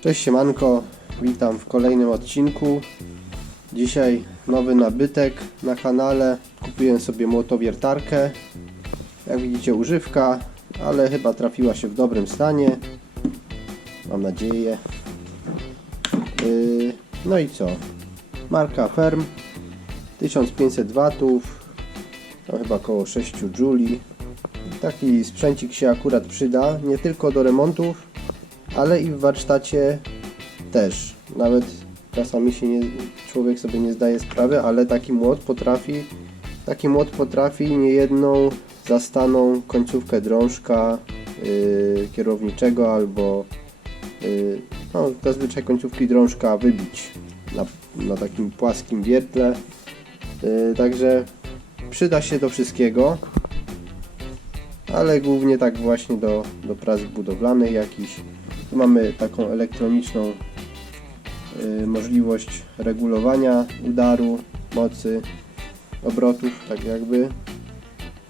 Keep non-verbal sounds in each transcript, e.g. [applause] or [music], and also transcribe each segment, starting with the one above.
Cześć siemanko, witam w kolejnym odcinku. Dzisiaj nowy nabytek na kanale. Kupiłem sobie młotowiertarkę. Jak widzicie używka, ale chyba trafiła się w dobrym stanie. Mam nadzieję. Yy, no i co? Marka Ferm 1500 watów. To chyba około 6 Juli. Taki sprzęcik się akurat przyda, nie tylko do remontów, ale i w warsztacie też. Nawet czasami się nie, człowiek sobie nie zdaje sprawy, ale taki młot potrafi, taki młot potrafi niejedną zastaną końcówkę drążka yy, kierowniczego albo yy, no, zazwyczaj końcówki drążka wybić na, na takim płaskim wiertle. Yy, także przyda się do wszystkiego ale głównie tak właśnie do, do prac budowlanych jakiś. Mamy taką elektroniczną y, możliwość regulowania udaru, mocy, obrotów, tak jakby.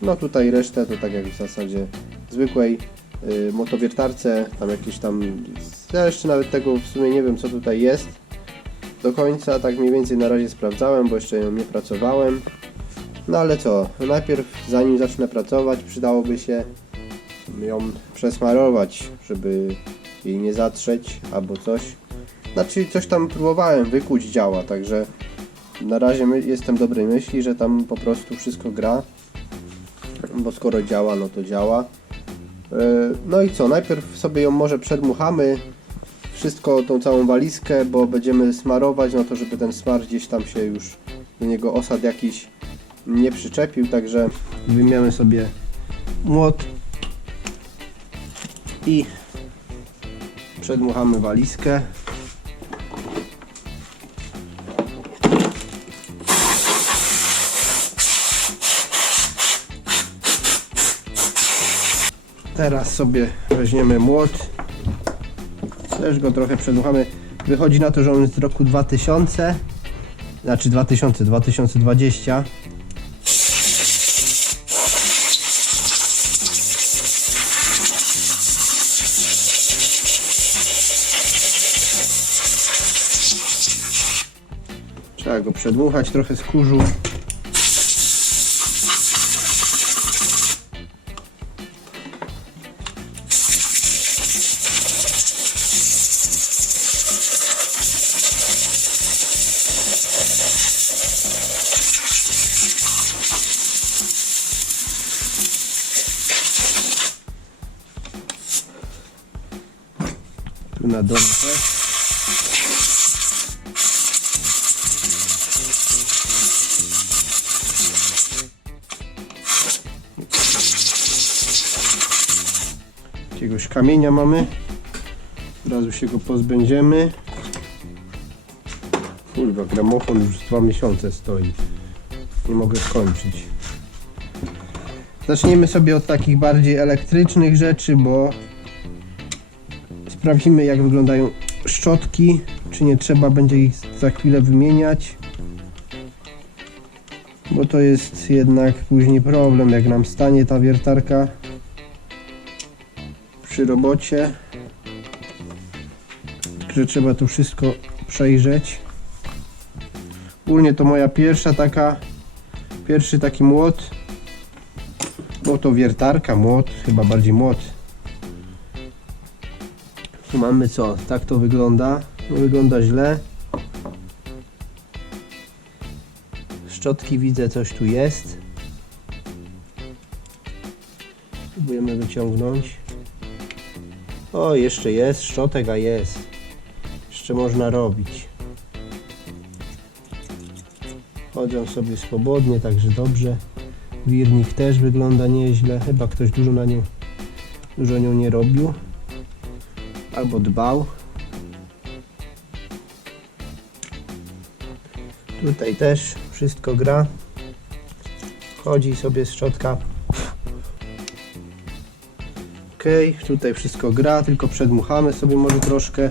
No tutaj resztę to tak jak w zasadzie zwykłej y, motowiertarce, tam jakieś tam, ja jeszcze nawet tego w sumie nie wiem co tutaj jest do końca, tak mniej więcej na razie sprawdzałem, bo jeszcze ją nie pracowałem. No ale co, najpierw zanim zacznę pracować przydałoby się ją przesmarować, żeby jej nie zatrzeć albo coś. Znaczy coś tam próbowałem wykuć działa, także na razie my, jestem dobrej myśli, że tam po prostu wszystko gra. Bo skoro działa, no to działa. Yy, No i co, najpierw sobie ją może przedmuchamy wszystko, tą całą walizkę, bo będziemy smarować, no to żeby ten smar gdzieś tam się już do niego osad jakiś nie przyczepił, także wyjmiemy sobie młot i przedmuchamy walizkę. Teraz sobie weźmiemy młot. Też go trochę przedmuchamy. Wychodzi na to, że on jest z roku 2000, znaczy 2000, 2020. przedmuchać trochę z kurzu. Na dole też. Kamienia mamy. Od razu się go pozbędziemy. Kurwa, gramofon już dwa miesiące stoi. Nie mogę skończyć. Zacznijmy sobie od takich bardziej elektrycznych rzeczy, bo sprawdzimy jak wyglądają szczotki, czy nie trzeba będzie ich za chwilę wymieniać. Bo to jest jednak później problem, jak nam stanie ta wiertarka przy robocie. Że trzeba tu wszystko przejrzeć. Ogólnie to moja pierwsza taka, pierwszy taki młot. Bo to wiertarka, młot, chyba bardziej młot. Tu mamy co? Tak to wygląda. Wygląda źle. Szczotki widzę, coś tu jest. Spróbujemy wyciągnąć. O, jeszcze jest szczotek, a jest. Jeszcze można robić. Chodzą sobie swobodnie, także dobrze. Wirnik też wygląda nieźle. Chyba ktoś dużo na nią, dużo nią nie robił. Albo dbał. Tutaj też wszystko gra. Chodzi sobie szczotka Ok, tutaj wszystko gra, tylko przedmuchamy sobie może troszkę.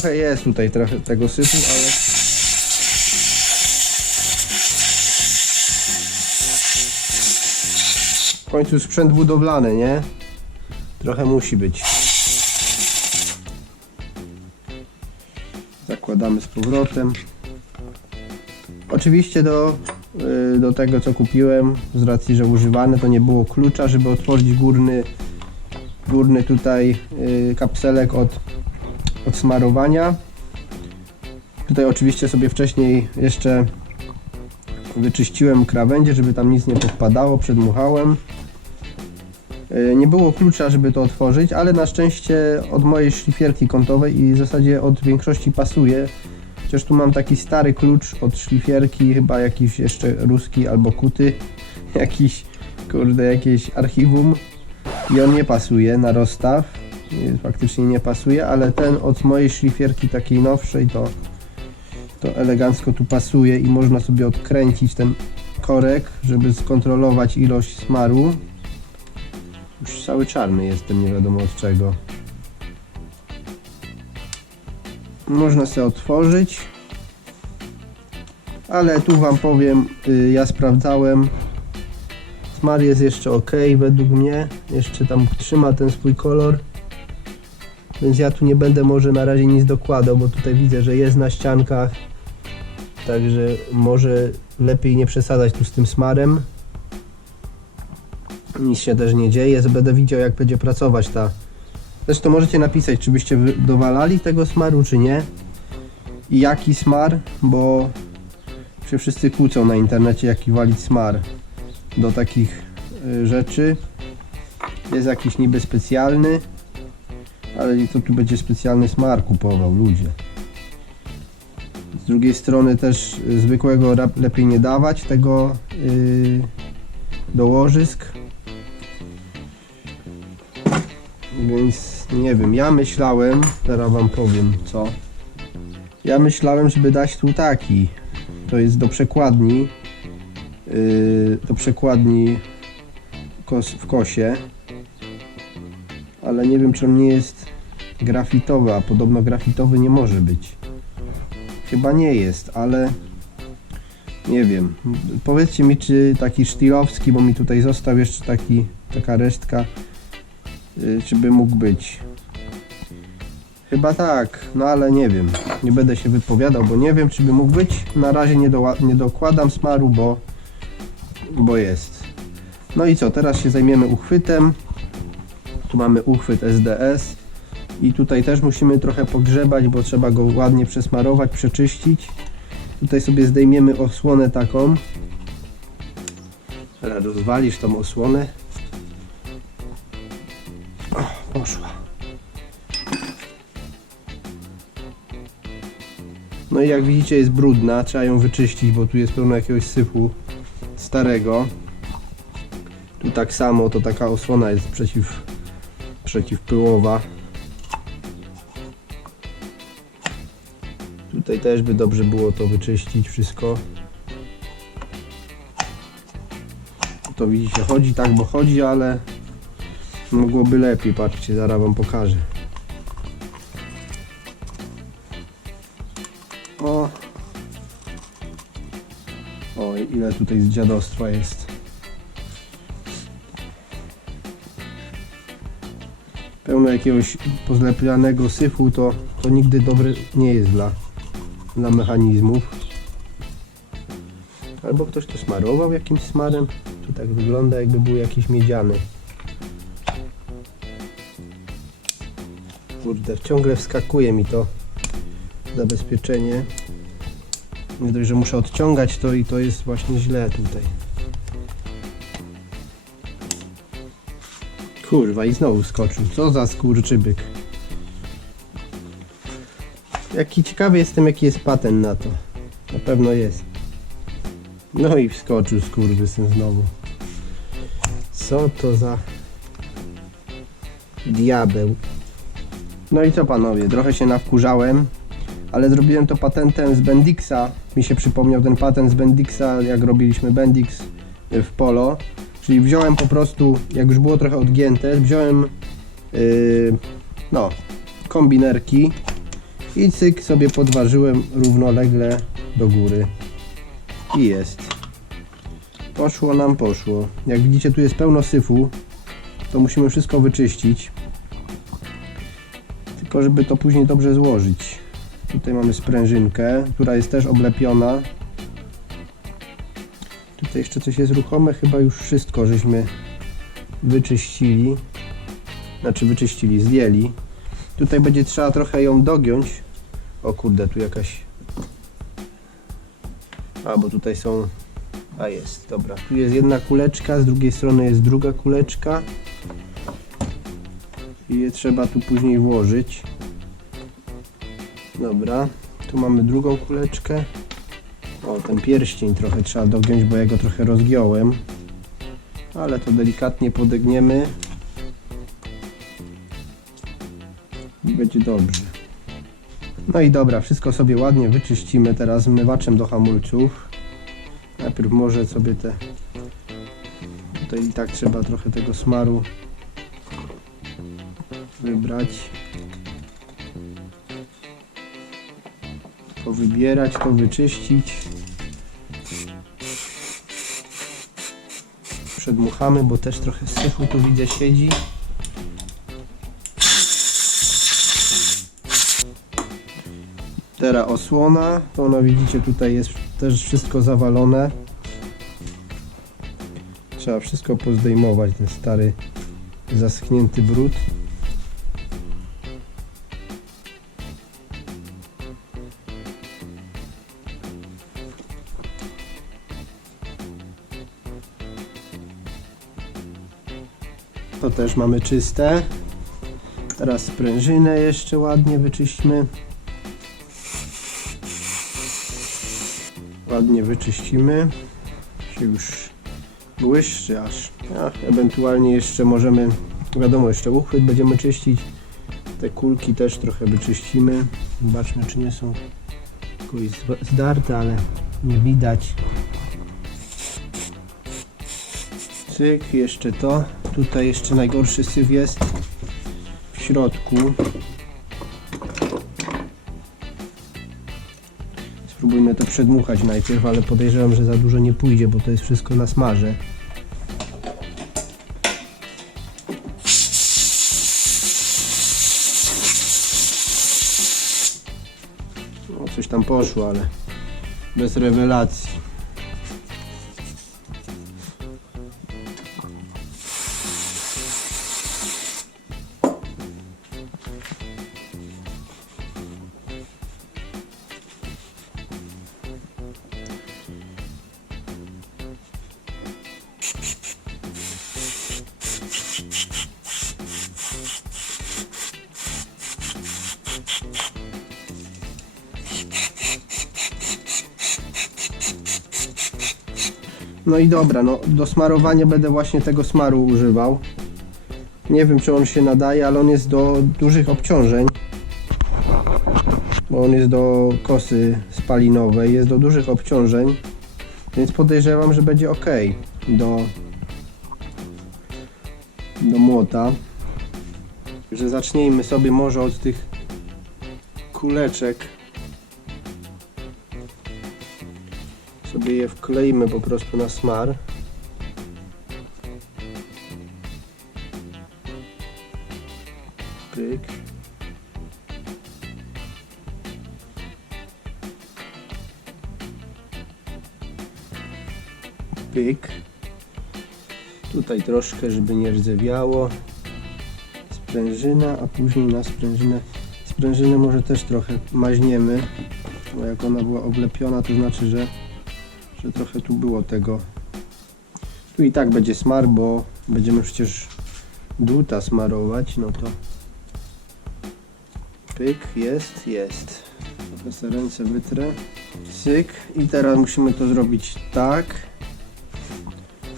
Trochę jest tutaj trochę tego syfu, ale... W końcu sprzęt budowlany, nie? Trochę musi być. Zakładamy z powrotem. Oczywiście do, y, do tego co kupiłem, z racji, że używane, to nie było klucza, żeby otworzyć górny, górny tutaj y, kapselek od, od smarowania. Tutaj oczywiście sobie wcześniej jeszcze wyczyściłem krawędzie, żeby tam nic nie podpadało, przedmuchałem. Y, Nie było klucza, żeby to otworzyć, ale na szczęście od mojej szlifierki kątowej i w zasadzie od większości pasuje. Chociaż tu mam taki stary klucz od szlifierki, chyba jakiś jeszcze ruski albo kuty, [laughs] jakiś, kurde, jakieś archiwum i on nie pasuje na rozstaw, faktycznie nie pasuje, ale ten od mojej szlifierki takiej nowszej to, to elegancko tu pasuje i można sobie odkręcić ten korek, żeby skontrolować ilość smaru. Już cały czarny jestem, nie wiadomo od czego. Można sobie otworzyć. Ale tu Wam powiem, y, ja sprawdzałem. Smar jest jeszcze ok, według mnie. Jeszcze tam trzyma ten swój kolor. Więc ja tu nie będę może na razie nic dokładał, bo tutaj widzę, że jest na ściankach. Także może lepiej nie przesadzać tu z tym smarem. Nic się też nie dzieje. Będę widział jak będzie pracować ta Zresztą możecie napisać, czy byście dowalali tego smaru, czy nie. I jaki smar, bo się wszyscy kłócą na internecie, jaki walić smar do takich y, rzeczy. Jest jakiś niby specjalny, ale kto tu będzie specjalny smar kupował, ludzie. Z drugiej strony też y, zwykłego lepiej nie dawać tego yy, do łożysk, Więc nie wiem, ja myślałem, teraz wam powiem co. Ja myślałem, żeby dać tu taki. To jest do przekładni. Yy, do przekładni kos, w kosie. Ale nie wiem, czy on nie jest grafitowy, a podobno grafitowy nie może być. Chyba nie jest, ale nie wiem. Powiedzcie mi, czy taki sztilowski, bo mi tutaj został jeszcze taki, taka resztka y, czy by mógł być. Chyba tak, no ale nie wiem. Nie będę się wypowiadał, bo nie wiem, czy by mógł być. Na razie nie, doła- nie dokładam smaru, bo, bo jest. No i co, teraz się zajmiemy uchwytem. Tu mamy uchwyt SDS. I tutaj też musimy trochę pogrzebać, bo trzeba go ładnie przesmarować, przeczyścić. Tutaj sobie zdejmiemy osłonę taką. Teraz rozwalisz tą osłonę. Poszła. No i jak widzicie jest brudna, trzeba ją wyczyścić, bo tu jest pełno jakiegoś syfu starego. Tu tak samo, to taka osłona jest przeciw, przeciwpyłowa. Tutaj też by dobrze było to wyczyścić wszystko. To widzicie, chodzi tak, bo chodzi, ale Mogłoby lepiej, patrzcie, zaraz wam pokażę. O. Oj, ile tutaj z dziadostwa jest. Pełno jakiegoś pozlepianego syfu, to, to nigdy dobre nie jest dla, dla mechanizmów. Albo ktoś to smarował jakimś smarem. Tu tak wygląda jakby był jakiś miedziany. Kurde, ciągle wskakuje mi to zabezpieczenie. Nie dość, że muszę odciągać to i to jest właśnie źle tutaj. Kurwa i znowu skoczył. Co za skurczybyk. Jaki ciekawy jestem jaki jest patent na to. Na pewno jest. No i wskoczył skurwysyn znowu. Co to za diabeł. No i co panowie, trochę się nawkurzałem, ale zrobiłem to patentem z Bendixa. Mi się przypomniał ten patent z Bendixa, jak robiliśmy Bendix w polo. Czyli wziąłem po prostu, jak już było trochę odgięte, wziąłem yy, no, kombinerki I cyk sobie podważyłem równolegle do góry. I jest. Poszło nam, poszło. Jak widzicie tu jest pełno syfu. To musimy wszystko wyczyścić. Tylko żeby to później dobrze złożyć. Tutaj mamy sprężynkę, która jest też oblepiona. Tutaj jeszcze coś jest ruchome, chyba już wszystko żeśmy wyczyścili. Znaczy wyczyścili, zdjęli. Tutaj będzie trzeba trochę ją dogiąć. O kurde, tu jakaś... A, bo tutaj są... A jest, dobra. Tu jest jedna kuleczka, z drugiej strony jest druga kuleczka. I je trzeba tu później włożyć. Dobra, tu mamy drugą kuleczkę. O, ten pierścień trochę trzeba dogiąć, bo ja go trochę rozgiąłem. Ale to delikatnie podegniemy. I będzie dobrze. No i dobra, wszystko sobie ładnie wyczyścimy teraz zmywaczem do hamulców. Najpierw może sobie te... Tutaj i tak trzeba trochę tego smaru wybrać. To wybierać, to wyczyścić. Przedmuchamy, bo też trochę syfu tu widzę siedzi. Teraz osłona, to ona widzicie tutaj jest też wszystko zawalone. Trzeba wszystko pozdejmować, ten stary zaschnięty brud. Mamy czyste. Teraz sprężynę jeszcze ładnie wyczyśćmy. Ładnie wyczyścimy. Się już błyszczy aż. Ewentualnie jeszcze możemy, wiadomo, jeszcze uchwyt będziemy czyścić. Te kulki też trochę wyczyścimy. Zobaczmy, czy nie są jakoś zdarte, ale nie widać. Cyk, jeszcze to. Tutaj jeszcze najgorszy syf jest w środku. Spróbujmy to przedmuchać najpierw, ale podejrzewam, że za dużo nie pójdzie, bo to jest wszystko na smarze. No, coś tam poszło, ale bez rewelacji. No i dobra, no do smarowania będę właśnie tego smaru używał. Nie wiem czy on się nadaje, ale on jest do dużych obciążeń. Bo on jest do kosy spalinowej, jest do dużych obciążeń. Więc podejrzewam, że będzie ok do, do młota. Że zacznijmy sobie może od tych kuleczek. Sobie je wkleimy po prostu na smar. Pyk. Pyk. Tutaj troszkę, żeby nie rdzewiało. Sprężyna, a później na sprężynę. Sprężynę może też trochę maźniemy, bo jak ona była oblepiona, to znaczy, że trochę tu było tego. Tu i tak będzie smar, bo będziemy przecież dłuta smarować, no to pyk, jest, jest. Sobie ręce wytrę. Syk i teraz musimy to zrobić tak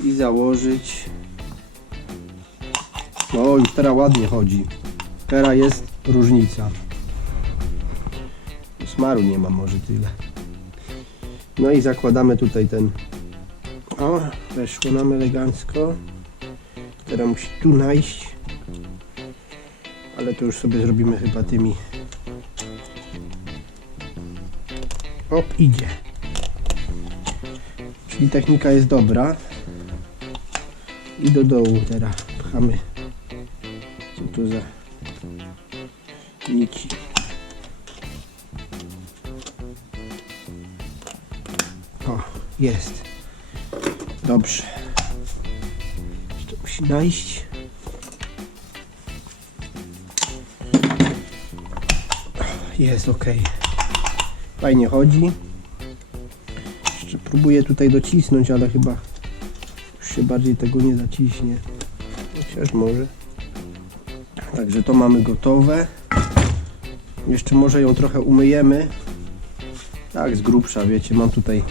i założyć. No już teraz ładnie chodzi. Teraz jest różnica. Smaru nie ma może tyle. No i zakładamy tutaj ten. O, weszło nam elegancko. Teraz musi tu najść. Ale to już sobie zrobimy chyba tymi Op, idzie. Czyli technika jest dobra. I do dołu teraz pchamy. Co tu za nici. Jest. Dobrze. To musi najść. Jest ok. Fajnie chodzi. Jeszcze próbuję tutaj docisnąć, ale chyba już się bardziej tego nie zaciśnie. Chociaż może. Także to mamy gotowe. Jeszcze może ją trochę umyjemy. Tak, z grubsza, wiecie, mam tutaj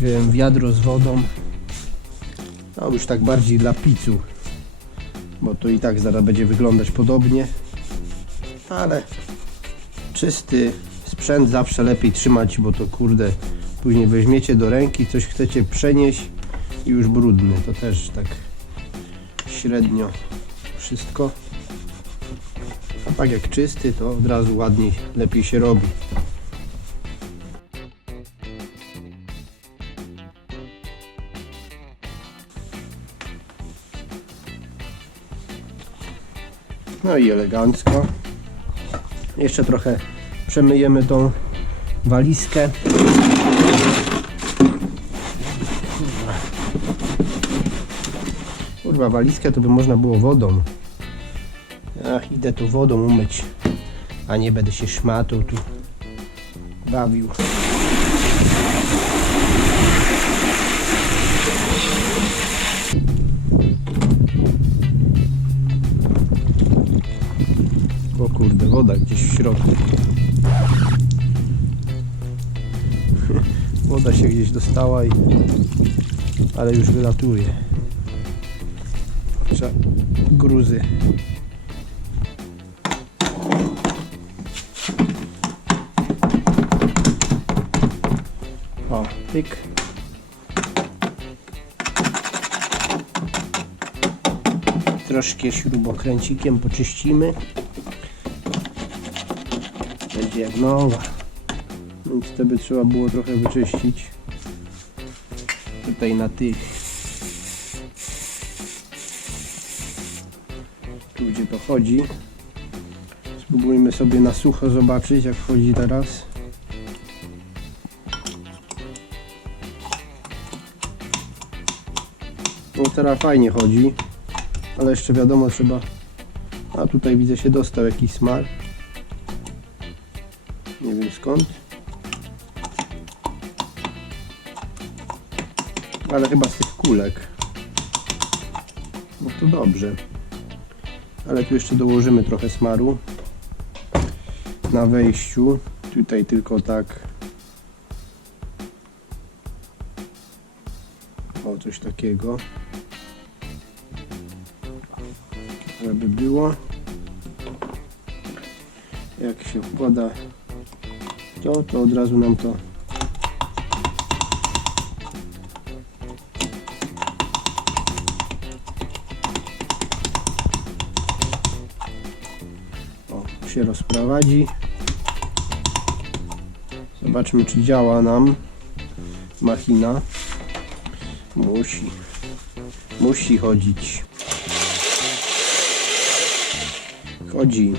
wziąłem wiadro z wodą. No już tak bardziej dla picu. Bo to i tak zaraz będzie wyglądać podobnie. Ale czysty sprzęt zawsze lepiej trzymać, bo to kurde później weźmiecie do ręki, coś chcecie przenieść i już brudny. To też tak średnio wszystko. A tak jak czysty, to od razu ładniej, lepiej się robi. No i elegancko. Jeszcze trochę przemyjemy tą walizkę. Kurwa. Walizkę to by można było wodą. Ach, idę tu wodą umyć, a nie będę się szmatą tu bawił. Woda gdzieś w środku. [laughs] Woda się gdzieś dostała i... Ale już wylatuje. Trzeba gruzy. O, pyk. Troszkę śrubokręcikiem poczyścimy. Będzie jak nowa. Więc to by trzeba było trochę wyczyścić. Tutaj na tych. Tu gdzie to chodzi. Spróbujmy sobie na sucho zobaczyć jak chodzi teraz. No teraz fajnie chodzi. Ale jeszcze wiadomo trzeba... A tutaj widzę się dostał jakiś smar. Ale chyba z tych kulek. No to dobrze. Ale tu jeszcze dołożymy trochę smaru. Na wejściu. Tutaj tylko tak. O, coś takiego. Żeby było. Jak się wkłada to, to od razu nam to się rozprowadzi. Zobaczmy, czy działa nam machina. Musi. Musi chodzić. Chodzi.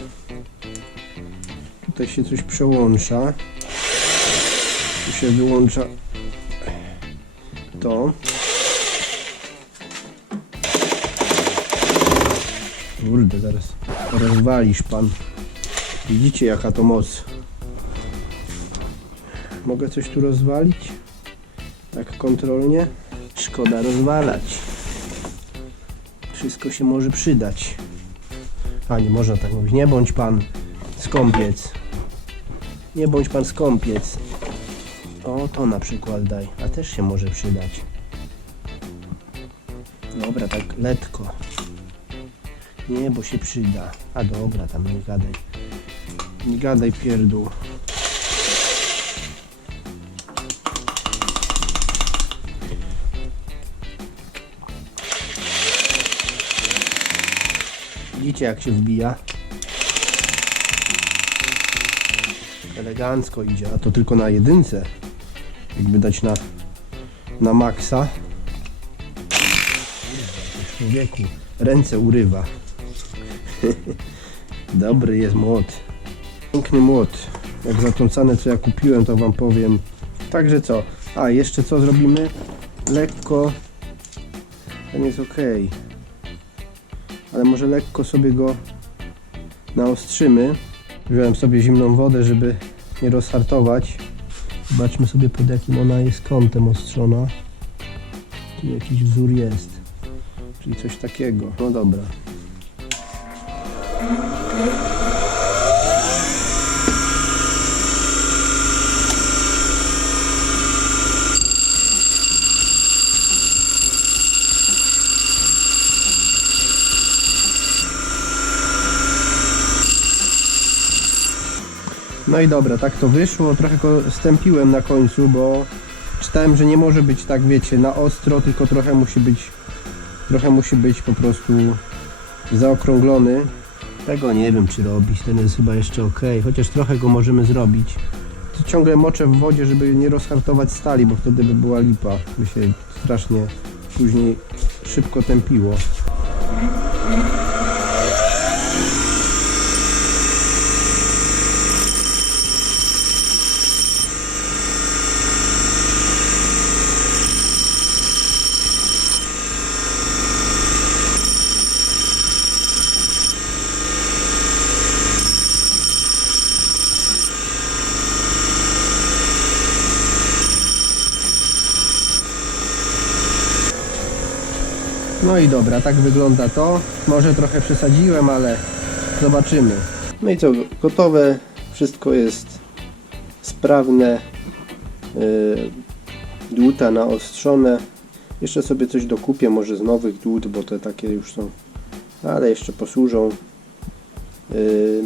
Tutaj się coś przełącza. Tu się wyłącza to. Kurde, zaraz rozwalisz pan. Widzicie jaka to moc. Mogę coś tu rozwalić? Tak kontrolnie? Szkoda rozwalać. Wszystko się może przydać. A nie można tak mówić. Nie bądź pan skąpiec. Nie bądź pan skąpiec. O, to na przykład daj. A też się może przydać. Dobra, tak letko. Nie, bo się przyda. A dobra, tam nie gadaj. Nie gadaj pierdół. Widzicie jak się wbija? Elegancko idzie, a to tylko na jedynce. jakby dać na, na maksa. Człowieku, ręce urywa. [laughs] Dobry jest młot. Piękny młot. Jak za tą cenę, co ja kupiłem, to wam powiem. Także co? A, jeszcze co zrobimy? Lekko. Ten jest ok. Ale może lekko sobie go naostrzymy. Wziąłem sobie zimną wodę, żeby nie rozhartować. Zobaczmy sobie pod jakim ona jest kątem ostrzona. Tu jakiś wzór jest. Czyli coś takiego. No dobra. No i dobra, tak to wyszło. Trochę go stępiłem na końcu, bo czytałem, że nie może być tak, wiecie, na ostro, tylko trochę musi być trochę musi być po prostu zaokrąglony. Tego nie wiem, czy robić. Ten jest chyba jeszcze ok, chociaż trochę go możemy zrobić. To ciągle moczę w wodzie, żeby nie rozhartować stali, bo wtedy by była lipa. By się strasznie później szybko tępiło. No i dobra, tak wygląda to. Może trochę przesadziłem, ale zobaczymy. No i co, gotowe. Wszystko jest sprawne. Yy, dłuta naostrzone. Jeszcze sobie coś dokupię, może z nowych dłut, bo te takie już są. Ale jeszcze posłużą. Yy,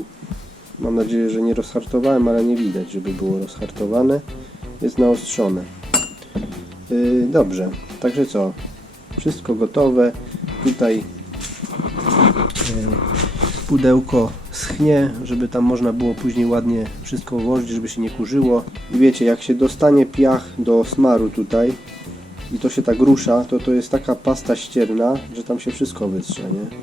mam nadzieję, że nie rozhartowałem, ale nie widać, żeby było rozhartowane. Jest naostrzone. Yy, dobrze, także co? Wszystko gotowe. Tutaj e, pudełko schnie, żeby tam można było później ładnie wszystko włożyć, żeby się nie kurzyło. I wiecie, jak się dostanie piach do smaru tutaj i to się tak rusza, to to jest taka pasta ścierna, że tam się wszystko wytrze, nie?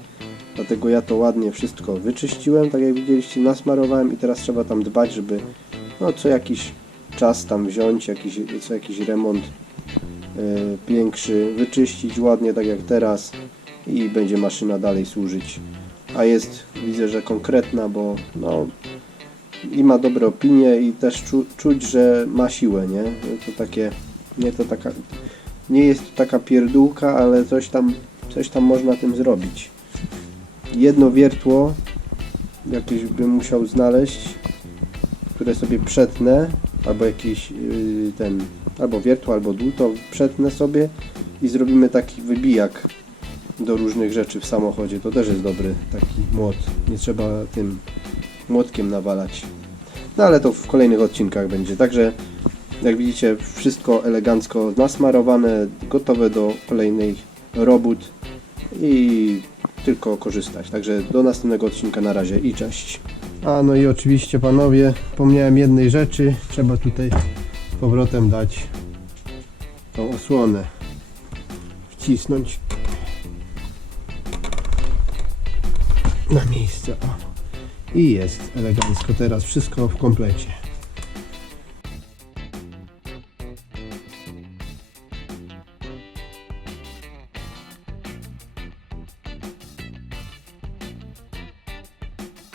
Dlatego ja to ładnie wszystko wyczyściłem, tak jak widzieliście, nasmarowałem i teraz trzeba tam dbać, żeby no co jakiś czas tam wziąć, jakiś, co jakiś remont większy, wyczyścić ładnie tak jak teraz i będzie maszyna dalej służyć. A jest, widzę, że konkretna, bo no i ma dobre opinie i też czu, czuć, że ma siłę, nie? To takie, nie to taka, nie jest to taka pierdółka, ale coś tam, coś tam można tym zrobić. Jedno wiertło jakieś bym musiał znaleźć, które sobie przetnę, albo jakiś yy, ten, albo wiertło, albo dół, to przetnę sobie i zrobimy taki wybijak do różnych rzeczy w samochodzie. To też jest dobry taki młot. Nie trzeba tym młotkiem nawalać. No ale to w kolejnych odcinkach będzie. Także jak widzicie wszystko elegancko nasmarowane, gotowe do kolejnej robót i tylko korzystać. Także do następnego odcinka na razie i cześć. A no i oczywiście panowie, pomniałem jednej rzeczy. Trzeba tutaj powrotem dać tą osłonę. Wcisnąć na miejsce. O. I jest elegancko teraz wszystko w komplecie.